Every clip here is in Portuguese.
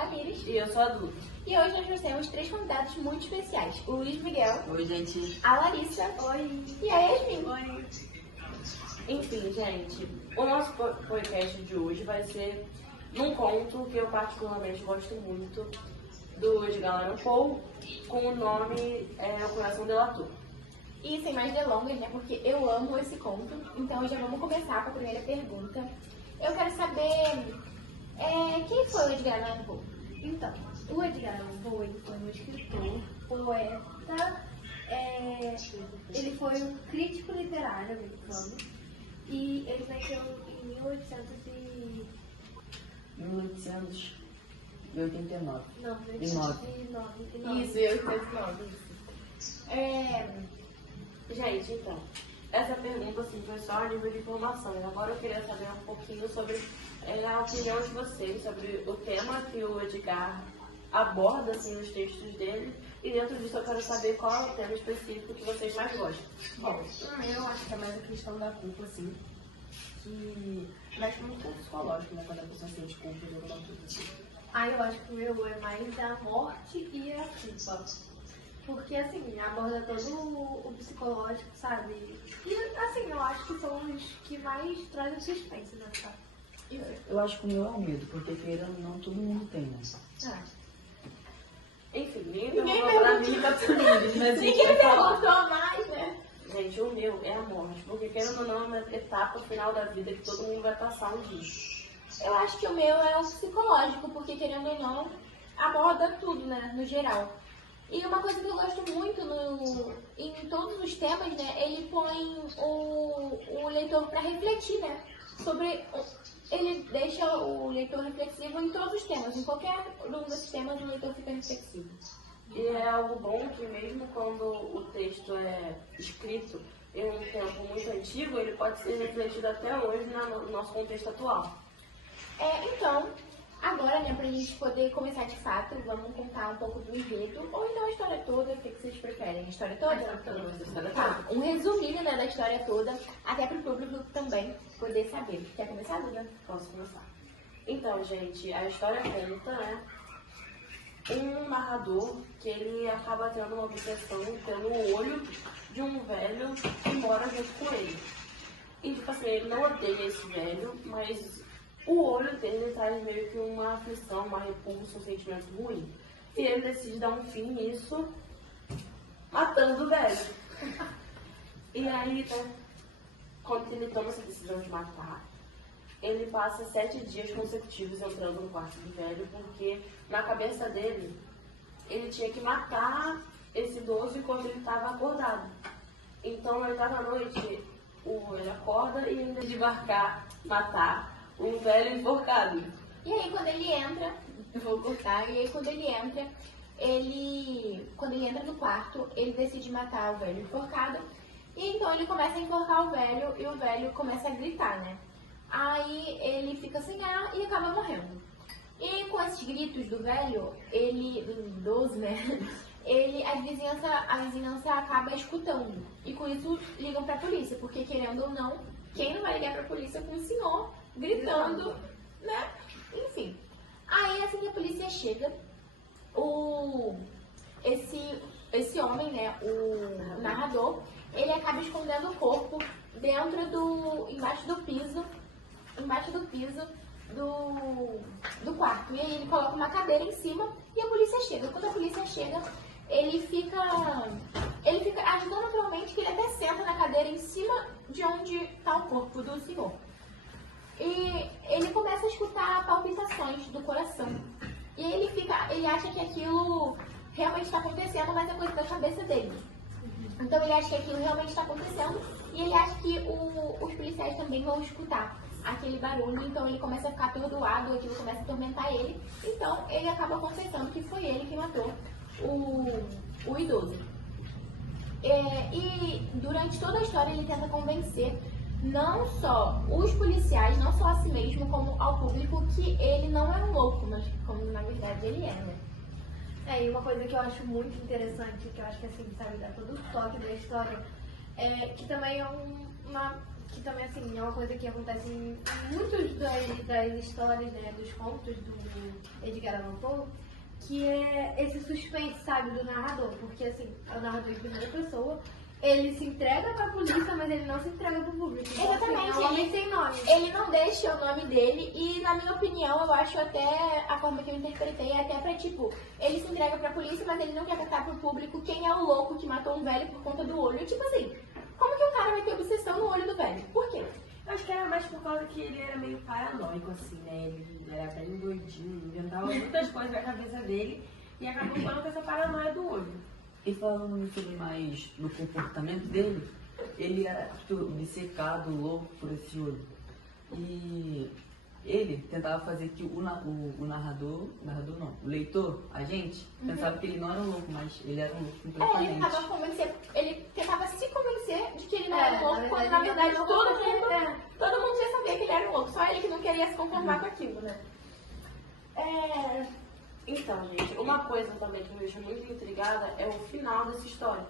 Tamires. E eu sou adulta. E hoje nós trouxemos 3 convidados muito especiais. O Luiz Miguel. Oi, gente. A Larissa. Oi. E a Yasmin. Oi. Enfim, gente, o nosso podcast de hoje vai ser num conto que eu particularmente gosto muito, do Edgar Allan Poe, com o nome O Coração Delator. E sem mais delongas, né, porque eu amo esse conto, então já vamos começar com a primeira pergunta. Eu quero saber quem foi o Edgar Allan Poe? Então, o Edgar Allan Poe ele foi um escritor, poeta, ele foi um crítico literário americano e ele nasceu em 1889. Não, 1809. 1809. Gente, então, essa pergunta assim, foi só a nível de informação. Agora eu queria saber um pouquinho sobre a opinião de vocês, sobre o tema que o Edgar aborda assim, nos textos dele. E dentro disso eu quero saber qual é o tema específico que vocês mais gostam. Bom, eu acho que é mais a questão da culpa, assim, que mexe muito com o psicológico, né, quando a pessoa sente culpa de alguma coisa assim. Eu acho que o meu é mais a morte e a culpa. Porque, assim, aborda todo o psicológico, sabe? E, assim, eu acho que são os que mais trazem suspense, né, tá? Eu acho que o meu é o medo, porque queirando ou não, todo mundo tem, né? Enfim, Ninguém pra mim tá tudo lindo, mas Ninguém perguntou mais, né? Gente, o meu é a morte, porque querendo ou não, é uma etapa final da vida que todo mundo vai passar um dia. Eu acho que o meu é o psicológico, porque querendo ou não, aborda tudo, né, no geral. E uma coisa que eu gosto muito em todos os temas, né, ele põe o leitor para refletir, né, ele deixa o leitor reflexivo em todos os temas, em qualquer um desses temas o leitor fica reflexivo. E é algo bom que mesmo quando o texto é escrito em um tempo muito antigo, ele pode ser refletido até hoje no nosso contexto atual. Então, agora, né, pra gente poder começar de fato, vamos contar um pouco do enredo, ou então a história toda, o que vocês preferem? A história toda? Tá, um resuminho, né, da história toda, até pro público também poder saber. Quer começar, Duda? Posso começar. Então, gente, a história conta, né, um narrador que ele acaba tendo uma obsessão pelo olho de um velho que mora junto com ele. E, tipo assim, ele não odeia esse velho, mas o olho dele traz meio que uma aflição, uma repulsa, um sentimento ruim. E ele decide dar um fim nisso, matando o velho. E aí, né, quando ele toma essa decisão de matar, ele passa 7 dias consecutivos entrando no quarto do velho, porque na cabeça dele, ele tinha que matar esse idoso enquanto ele estava acordado. Então, na 8ª noite, ele acorda e ainda de matar o velho enforcado. E aí quando ele entra, eu vou cortar, e aí quando ele entra no quarto, ele decide matar o velho enforcado, e então ele começa a enforcar o velho, e o velho começa a gritar, né? Aí ele fica sem ar e acaba morrendo. E com esses gritos do velho, do idoso, né? A vizinhança acaba escutando. E com isso ligam pra polícia, porque querendo ou não, quem não vai ligar pra polícia com o senhor gritando, né? Enfim. Aí assim que a polícia chega, esse homem, né, o narrador, ele acaba escondendo o corpo embaixo do piso do quarto. E aí ele coloca uma cadeira em cima e a polícia chega. Quando a polícia chega, ele fica agindo naturalmente, que ele até senta na cadeira em cima de onde está o corpo do senhor. E ele começa a escutar palpitações do coração. E ele acha que aquilo realmente está acontecendo, mas é coisa da cabeça dele. Então ele acha que aquilo realmente está acontecendo e ele acha que os policiais também vão escutar aquele barulho, então ele começa a ficar atordoado, aquilo começa a atormentar ele, então ele acaba confessando que foi ele que matou o idoso. E durante toda a história ele tenta convencer não só os policiais, não só a si mesmo, como ao público, que ele não é um louco, mas como na verdade ele é, né? E uma coisa que eu acho muito interessante, que eu acho que assim, sabe, dá todo o toque da história, que também é que também assim, é uma coisa que acontece em muitos das histórias, né, dos contos do Edgar Allan Poe, que é esse suspense, sabe, do narrador, porque assim, é o narrador em primeira pessoa, ele se entrega pra polícia, mas ele não se entrega pro público. Então, Exatamente, assim, é um homem sem nome. Ele não deixa o nome dele e, na minha opinião, eu acho até, a forma que eu interpretei é até pra, tipo, ele se entrega pra polícia, mas ele não quer contar pro público quem é o louco que matou um velho por conta do olho. Tipo assim, como que o cara vai ter obsessão no olho do velho? Por quê? Eu acho que era mais por causa que ele era meio paranoico, assim, né? Ele era bem doidinho, inventava muitas coisas na cabeça dele e acabou ficando com essa paranoia do olho. E falando sobre mais do comportamento dele, ele era obcecado, louco por esse olho. E ele tentava fazer que o narrador não, o leitor, a gente, pensava que ele não era um louco, mas ele era um louco completamente. Ele tentava se convencer de que ele não era um louco, quando na verdade todo mundo já sabia que ele era um louco, só ele que não queria se conformar com aquilo, né? Então, gente, uma coisa também que me deixa muito intrigada é o final dessa história.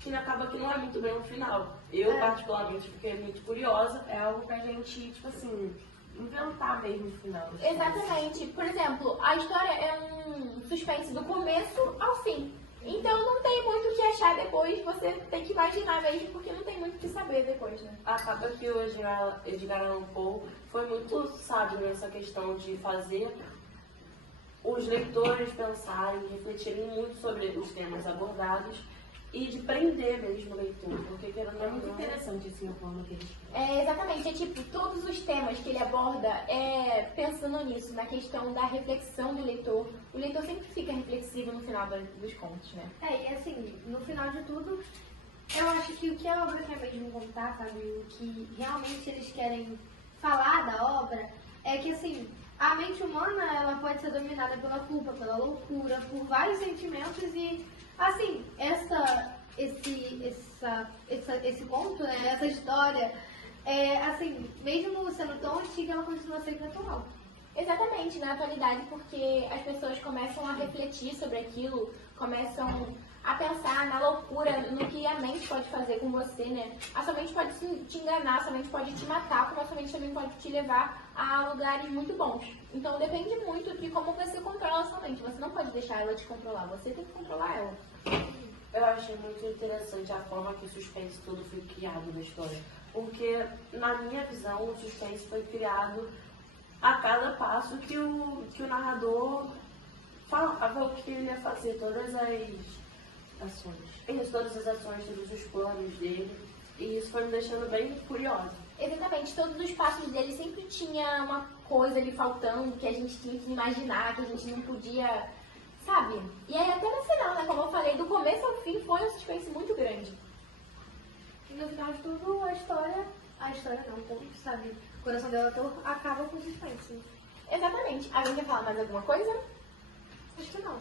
Que acaba que não é muito bem o final. Eu, particularmente, fiquei muito curiosa. É algo pra gente, tipo assim, inventar mesmo no final. Exatamente. Por exemplo, a história é um suspense do começo ao fim. Então não tem muito o que achar depois, você tem que imaginar mesmo, porque não tem muito o que saber depois, né? Acaba que o Edgar Allan Poe foi muito sábio nessa questão de fazer os leitores pensarem, refletirem muito sobre os temas abordados e de prender mesmo o leitor, porque é muito interessante assim a forma que ele exatamente, é tipo, todos os temas que ele aborda pensando nisso, na questão da reflexão do leitor. O leitor sempre fica reflexivo no final dos contos, né? E assim, no final de tudo, eu acho que o que a obra quer mesmo contar, sabe, o que realmente eles querem falar da obra, é que assim, a mente humana, ela pode ser dominada pela culpa, pela loucura, por vários sentimentos e, assim, esse conto, né, essa história, assim, mesmo sendo tão antiga, ela continua sendo atual. Exatamente, na atualidade, porque as pessoas começam a refletir sobre aquilo, começam a pensar na loucura, no que a mente pode fazer com você, né? A sua mente pode te enganar, a sua mente pode te matar, como a sua mente também pode te levar a lugares muito bons. Então depende muito de como você controla a sua mente. Você não pode deixar ela te controlar, você tem que controlar ela. Eu achei muito interessante a forma que o suspense todo foi criado na história. Porque, na minha visão, o suspense foi criado a cada passo que o narrador falava o que ele ia fazer, todas as ações, todos os planos dele, e isso foi me deixando bem curiosa. Exatamente, todos os passos dele sempre tinha uma coisa ali faltando, que a gente tinha que imaginar, que a gente não podia, sabe? E aí até no final, né, como eu falei, do começo ao fim foi um suspense muito grande. E no final de tudo, a história não, sabe? O coração do autor acaba com suspense. Exatamente. Alguém quer falar mais alguma coisa? Acho que não.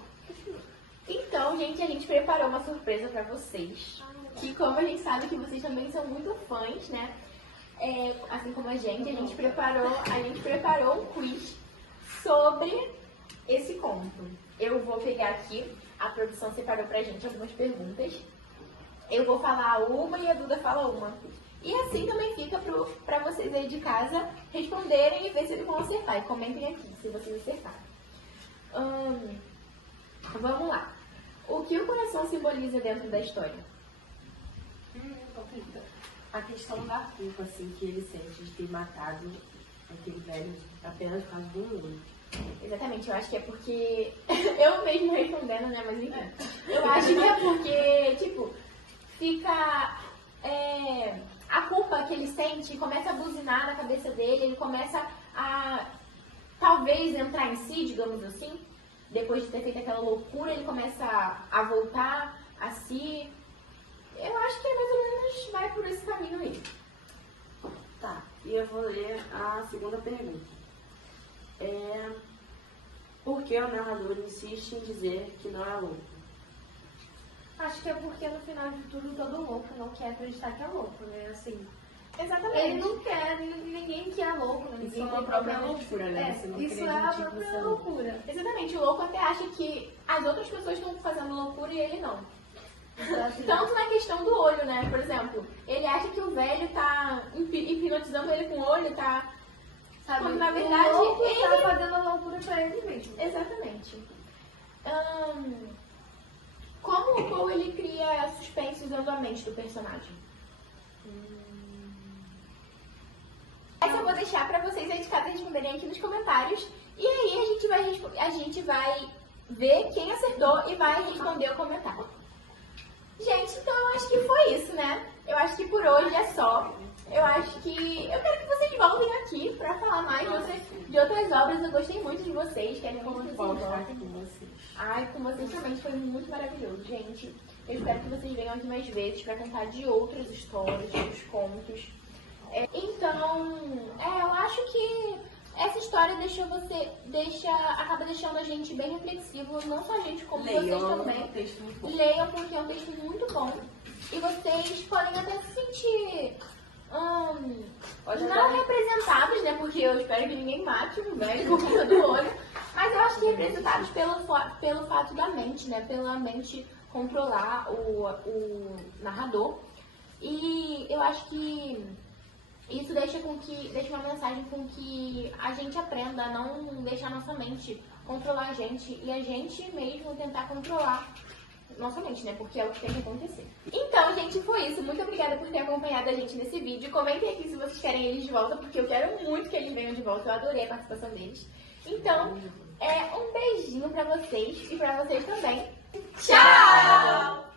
Então, gente, a gente preparou uma surpresa pra vocês. Que como a gente sabe que vocês também são muito fãs, né? Assim como a gente preparou um quiz sobre esse conto. Eu vou pegar aqui, a produção separou pra gente algumas perguntas. Eu vou falar uma e a Duda fala uma. E assim também fica pra vocês aí de casa responderem e ver se eles vão acertar. E comentem aqui se vocês acertarem. Vamos lá. O que o coração simboliza dentro da história? Complica. A questão da culpa, assim, que ele sente de ter matado aquele velho apenas por causa de um olho. Exatamente, eu acho que é porque... eu mesmo respondendo, né, mas enfim. Eu acho que é porque, tipo, fica... a culpa que ele sente começa a buzinar na cabeça dele, ele começa a, talvez, entrar em si, digamos assim. Depois de ter feito aquela loucura, ele começa a voltar a si. Eu acho que mais ou menos vai por esse caminho aí. Tá, e eu vou ler a segunda pergunta. Por que o narrador insiste em dizer que não é louco? Acho que é porque no final de tudo todo louco não quer acreditar que é louco, né? Assim, Exatamente. ele não quer, ninguém que é louco, né? Isso é uma própria loucura, né? Você não isso é a acredita que própria você é loucura. Exatamente, o louco até acha que as outras pessoas estão fazendo loucura e ele não. Então, assim, Tanto na questão do olho, né? Por exemplo, exemplo, ele acha que o velho tá hipnotizando ele com o olho, tá? Sabe? Quando na verdade o louco ele... tá fazendo a loucura pra ele mesmo. Exatamente. Como o Paul ele cria suspense usando a mente do personagem? Essa eu vou deixar pra vocês aí de casa responderem aqui nos comentários. E aí a gente vai ver quem acertou e vai responder o comentário. Gente, então eu acho que foi isso, né? Eu acho que por hoje é só. Eu acho que... Eu quero que vocês voltem aqui pra falar mais de outras obras. Eu gostei muito de vocês. Quero muito que vocês voltem. com vocês. Ai, com vocês também foi muito maravilhoso, gente. Eu espero que vocês venham aqui mais vezes pra contar de outras histórias, de outros contos. Eu acho que essa história acaba deixando a gente bem reflexivo, não só a gente, como vocês também. Leiam, porque é um texto muito bom. E vocês podem até se sentir não representados, né? Porque eu espero que ninguém mate um velho por conta do olho. Mas eu acho que representados pelo fato da mente, né? Pela mente controlar o narrador. E eu acho que isso deixa uma mensagem com que a gente aprenda a não deixar nossa mente controlar a gente e a gente mesmo tentar controlar nossa mente, né? Porque é o que tem que acontecer. Então, gente, foi isso. Muito obrigada por ter acompanhado a gente nesse vídeo. Comentem aqui se vocês querem eles de volta, porque eu quero muito que eles venham de volta. Eu adorei a participação deles. Então, um beijinho pra vocês e pra vocês também. Tchau!